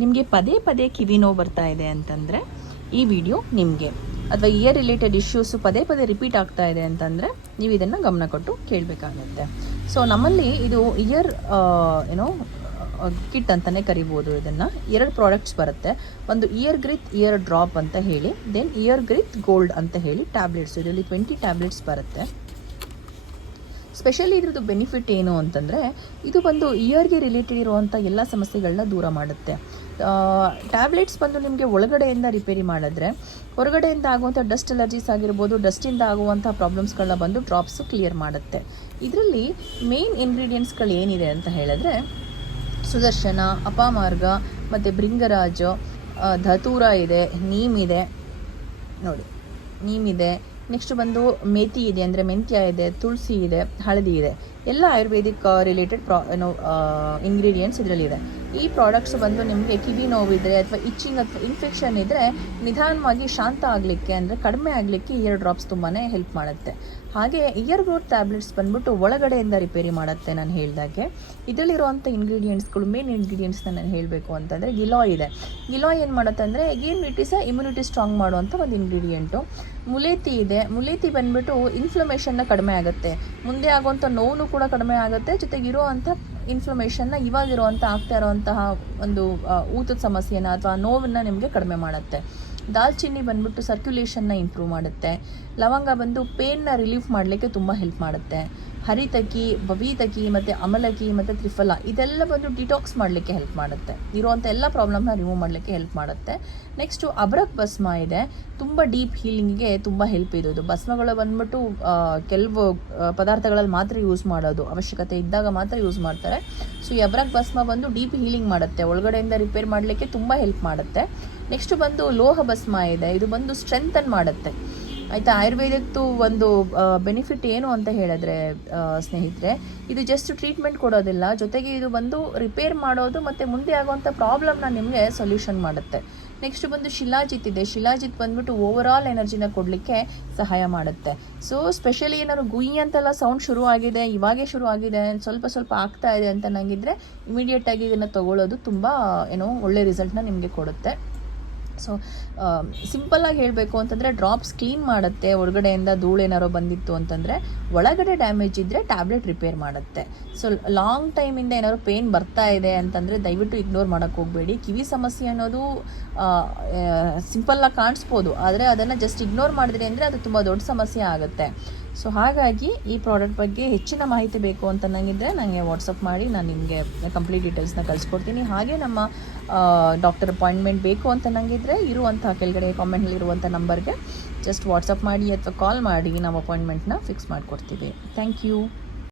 ನಿಮಗೆ ಪದೇ ಪದೇ ಕಿವಿ ನೋವು ಬರ್ತಾ ಇದೆ ಅಂತಂದರೆ ಈ ವಿಡಿಯೋ ನಿಮಗೆ, ಅಥವಾ ಇಯರ್ ರಿಲೇಟೆಡ್ ಇಶ್ಯೂಸು ಪದೇ ಪದೇ ರಿಪೀಟ್ ಆಗ್ತಾ ಇದೆ ಅಂತಂದರೆ ನೀವು ಇದನ್ನು ಗಮನ ಕೊಟ್ಟು ಕೇಳಬೇಕಾಗತ್ತೆ. ಸೊ ನಮ್ಮಲ್ಲಿ ಇದು ಇಯರ್ ಕಿಟ್ ಅಂತಲೇ ಕರಿಬೋದು. ಇದನ್ನು 2 ಪ್ರಾಡಕ್ಟ್ಸ್ ಬರುತ್ತೆ. ಒಂದು ಇಯರ್ ಗ್ರಿತ್ ಇಯರ್ ಡ್ರಾಪ್ ಅಂತ ಹೇಳಿ, ದೆನ್ ಇಯರ್ ಗ್ರಿತ್ ಗೋಲ್ಡ್ ಅಂತ ಹೇಳಿ ಟ್ಯಾಬ್ಲೆಟ್ಸ್. ಇದರಲ್ಲಿ 20 ಟ್ಯಾಬ್ಲೆಟ್ಸ್ ಬರುತ್ತೆ. ಸ್ಪೆಷಲಿ ಇದ್ರದ್ದು ಬೆನಿಫಿಟ್ ಏನು ಅಂತಂದರೆ, ಇದು ಬಂದು ಇಯರ್ಗೆ ರಿಲೇಟೆಡ್ ಇರುವಂಥ ಎಲ್ಲ ಸಮಸ್ಯೆಗಳನ್ನ ದೂರ ಮಾಡುತ್ತೆ. ಟ್ಯಾಬ್ಲೆಟ್ಸ್ ಬಂದು ನಿಮಗೆ ಒಳಗಡೆಯಿಂದ ರಿಪೇರಿ ಮಾಡಿದ್ರೆ, ಹೊರಗಡೆಯಿಂದ ಆಗುವಂಥ ಡಸ್ಟ್ ಅಲರ್ಜೀಸ್ ಆಗಿರ್ಬೋದು, ಡಸ್ಟಿಂದ ಆಗುವಂಥ ಪ್ರಾಬ್ಲಮ್ಸ್ಗಳನ್ನ ಬಂದು ಡ್ರಾಪ್ಸು ಕ್ಲಿಯರ್ ಮಾಡುತ್ತೆ. ಇದರಲ್ಲಿ ಮೇನ್ ಇಂಗ್ರೀಡಿಯೆಂಟ್ಸ್ಗಳು ಏನಿದೆ ಅಂತ ಹೇಳಿದ್ರೆ, ಸುದರ್ಶನ, ಅಪಮಾರ್ಗ ಮತ್ತು ಭೃಂಗರಾಜ, ಧತೂರ ಇದೆ, ನೀಮ್ ಇದೆ ನೋಡಿ, ನೀಮ್ ಇದೆ. ನೆಕ್ಸ್ಟ್ ಬಂದು ಮೇಥಿ ಇದೆ, ಅಂದರೆ ಮೆಂತ್ಯ ಇದೆ, ತುಳಸಿ ಇದೆ, ಹಳದಿ ಇದೆ. ಎಲ್ಲ ಆಯುರ್ವೇದಿಕ್ ರಿಲೇಟೆಡ್ ಇಂಗ್ರೀಡಿಯೆಂಟ್ಸ್ ಇದರಲ್ಲಿದೆ. ಈ ಪ್ರಾಡಕ್ಟ್ಸ್ ಬಂದು ನಿಮಗೆ ಕಿವಿ ನೋವಿದ್ರೆ ಅಥವಾ ಇಚ್ಚಿಂಗ್ ಅಥವಾ ಇನ್ಫೆಕ್ಷನ್ ಇದ್ದರೆ ನಿಧಾನವಾಗಿ ಶಾಂತ ಆಗಲಿಕ್ಕೆ, ಅಂದರೆ ಕಡಿಮೆ ಆಗಲಿಕ್ಕೆ ಇಯರ್ ಡ್ರಾಪ್ಸ್ ತುಂಬಾ ಹೆಲ್ಪ್ ಮಾಡುತ್ತೆ. ಹಾಗೆ ಇಯರ್ ಗ್ರೋತ್ ಟ್ಯಾಬ್ಲೆಟ್ಸ್ ಬಂದ್ಬಿಟ್ಟು ಒಳಗಡೆಯಿಂದ ರಿಪೇರಿ ಮಾಡುತ್ತೆ. ನಾನು ಹೇಳಿದಾಗೆ ಇದರಲ್ಲಿರುವಂಥ ಇಂಗ್ರೀಡಿಯೆಂಟ್ಸ್ಗಳು, ಮೇನ್ ಇಂಗ್ರೀಡಿಯೆಂಟ್ಸ್ನ ನಾನು ಹೇಳಬೇಕು ಅಂತಂದರೆ, ಗಿಲಾಯ್ ಇದೆ. ಗಿಲಾಯ್ ಏನು ಮಾಡುತ್ತೆ ಅಂದರೆ, again it is immunity strong ಮಾಡುವಂಥ ಒಂದು ಇಂಗ್ರೀಡಿಯೆಂಟು. ಮುಲೇತಿ ಇದೆ. ಮುಲೇತಿ ಬಂದ್ಬಿಟ್ಟು ಇನ್ಫ್ಲಮೇಷನ್ನ ಕಡಿಮೆ ಆಗುತ್ತೆ, ಮುಂದೆ ಆಗುವಂಥ ನೋವು ಕೂಡ ಕಡಿಮೆ ಆಗುತ್ತೆ. ಜೊತೆಗೆ ಇರುವಂಥ ಇನ್ಫ್ಲಮೇಷನ್ನ, ಇವಾಗಿರುವಂಥ ಆಗ್ತಾ ಇರೋವಂತಹ ಒಂದು ಊತದ ಸಮಸ್ಯೆನ ಅಥವಾ ನೋವನ್ನು ನಿಮಗೆ ಕಡಿಮೆ ಮಾಡುತ್ತೆ. ದಾಲ್ಚಿನ್ನಿ ಬಂದ್ಬಿಟ್ಟು ಸರ್ಕ್ಯುಲೇಷನ್ನ ಇಂಪ್ರೂವ್ ಮಾಡುತ್ತೆ. ಲವಂಗ ಬಂದು ಪೇನ್ನ ರಿಲೀಫ್ ಮಾಡಲಿಕ್ಕೆ ತುಂಬ ಹೆಲ್ಪ್ ಮಾಡುತ್ತೆ. ಹರಿತಕಿ, ಬಬೀತಕಿ ಮತ್ತು ಅಮಲಕಿ ಮತ್ತು ತ್ರಿಫಲ ಇದೆಲ್ಲ ಬಂದು ಡಿಟಾಕ್ಸ್ ಮಾಡಲಿಕ್ಕೆ ಹೆಲ್ಪ್ ಮಾಡುತ್ತೆ. ಇರುವಂಥ ಎಲ್ಲ ಪ್ರಾಬ್ಲಮ್ನ ರಿಮೂವ್ ಮಾಡಲಿಕ್ಕೆ ಹೆಲ್ಪ್ ಮಾಡುತ್ತೆ. ನೆಕ್ಸ್ಟು ಅಬ್ರಕ್ ಭಸ್ಮ ಇದೆ. ತುಂಬ ಡೀಪ್ ಹೀಲಿಂಗಿಗೆ ತುಂಬ ಹೆಲ್ಪ್ ಇದು. ಭಸ್ಮಗಳು ಬಂದ್ಬಿಟ್ಟು ಕೆಲವು ಪದಾರ್ಥಗಳಲ್ಲಿ ಮಾತ್ರ ಯೂಸ್ ಮಾಡೋದು, ಅವಶ್ಯಕತೆ ಇದ್ದಾಗ ಮಾತ್ರ ಯೂಸ್ ಮಾಡ್ತಾರೆ. ಸೊ ಈ ಅಬ್ರಕ್ ಭಸ್ಮ ಬಂದು ಡೀಪ್ ಹೀಲಿಂಗ್ ಮಾಡುತ್ತೆ, ಒಳಗಡೆಯಿಂದ ರಿಪೇರ್ ಮಾಡಲಿಕ್ಕೆ ತುಂಬ ಹೆಲ್ಪ್ ಮಾಡುತ್ತೆ. ನೆಕ್ಸ್ಟ್ ಬಂದು ಲೋಹ ಭಸ್ಮ ಇದೆ. ಇದು ಬಂದು ಸ್ಟ್ರೆಂಥನ್ ಮಾಡುತ್ತೆ. ಆಯಿತಾ. ಆಯುರ್ವೇದದ್ದು ಒಂದು ಬೆನಿಫಿಟ್ ಏನು ಅಂತ ಹೇಳಿದ್ರೆ ಸ್ನೇಹಿತರೆ, ಇದು ಜಸ್ಟ್ ಟ್ರೀಟ್ಮೆಂಟ್ ಕೊಡೋದಿಲ್ಲ, ಜೊತೆಗೆ ಇದು ಬಂದು ರಿಪೇರ್ ಮಾಡೋದು ಮತ್ತು ಮುಂದೆ ಆಗುವಂಥ ಪ್ರಾಬ್ಲಮ್ನ ನಿಮಗೆ ಸೊಲ್ಯೂಷನ್ ಮಾಡುತ್ತೆ. ನೆಕ್ಸ್ಟ್ ಬಂದು ಶಿಲಾಜಿತ್ ಇದೆ. ಶಿಲಾಜಿತ್ ಬಂದ್ಬಿಟ್ಟು ಓವರ್ ಆಲ್ ಎನರ್ಜಿನ ಕೊಡಲಿಕ್ಕೆ ಸಹಾಯ ಮಾಡುತ್ತೆ. ಸೊ ಸ್ಪೆಷಲಿ ಏನಾದ್ರು ಗುಯಿ ಅಂತೆಲ್ಲ ಸೌಂಡ್ ಶುರು ಆಗಿದೆ, ಇವಾಗೇ ಶುರು ಆಗಿದೆ, ಸ್ವಲ್ಪ ಸ್ವಲ್ಪ ಆಗ್ತಾ ಇದೆ ಅಂತ ನಂಗಿದ್ರೆ ಇಮಿಡಿಯೇಟಾಗಿ ಇದನ್ನು ತೊಗೊಳ್ಳೋದು ತುಂಬ ಒಳ್ಳೆ ರಿಸಲ್ಟ್ನ ನಿಮಗೆ ಕೊಡುತ್ತೆ. ಸೊ ಸಿಂಪಲ್ಲಾಗಿ ಹೇಳಬೇಕು ಅಂತಂದರೆ, ಡ್ರಾಪ್ಸ್ ಕ್ಲೀನ್ ಮಾಡುತ್ತೆ. ಹೊರಗಡೆಯಿಂದ ಧೂಳು ಏನಾರೋ ಬಂದಿತ್ತು ಅಂತಂದರೆ, ಒಳಗಡೆ ಡ್ಯಾಮೇಜ್ ಇದ್ದರೆ ಟ್ಯಾಬ್ಲೆಟ್ ರಿಪೇರ್ ಮಾಡುತ್ತೆ. ಸೊ ಲಾಂಗ್ ಟೈಮಿಂದ ಏನಾದ್ರು ಪೇಯ್ನ್ ಬರ್ತಾ ಇದೆ ಅಂತಂದರೆ ದಯವಿಟ್ಟು ಇಗ್ನೋರ್ ಮಾಡೋಕ್ಕೆ ಹೋಗಬೇಡಿ. ಕಿವಿ ಸಮಸ್ಯೆ ಅನ್ನೋದು ಸಿಂಪಲ್ಲಾಗಿ ಕಾಣಿಸ್ಬೋದು, ಆದರೆ ಅದನ್ನು ಜಸ್ಟ್ ಇಗ್ನೋರ್ ಮಾಡಿದ್ರಿ ಅಂದರೆ ಅದು ತುಂಬ ದೊಡ್ಡ ಸಮಸ್ಯೆ ಆಗುತ್ತೆ. ಸೊ ಹಾಗಾಗಿ ಈ ಪ್ರಾಡಕ್ಟ್ ಬಗ್ಗೆ ಹೆಚ್ಚಿನ ಮಾಹಿತಿ ಬೇಕು ಅಂತ ನನಗಿದ್ರೆ ನನಗೆ ವಾಟ್ಸಪ್ ಮಾಡಿ, ನಾನು ನಿಮಗೆ ಕಂಪ್ಲೀಟ್ ಡೀಟೇಲ್ಸ್ನ ಕಳಿಸ್ಕೊಡ್ತೀನಿ. ಹಾಗೆ ನಮ್ಮ ಡಾಕ್ಟರ್ ಅಪಾಯಿಂಟ್ಮೆಂಟ್ ಬೇಕು ಅಂತ ನನಗಿದ್ರೆ ಇರುವಂಥ ಕೆಳಗಡೆ ಕಾಮೆಂಟ್ಲಿರುವಂಥ ನಂಬರ್ಗೆ ಜಸ್ಟ್ ವಾಟ್ಸಪ್ ಮಾಡಿ ಅಥವಾ ಕಾಲ್ ಮಾಡಿ ನಾವು ಅಪಾಯಿಂಟ್ಮೆಂಟ್ನ ಫಿಕ್ಸ್ ಮಾಡಿಕೊಡ್ತೀವಿ. Thank you.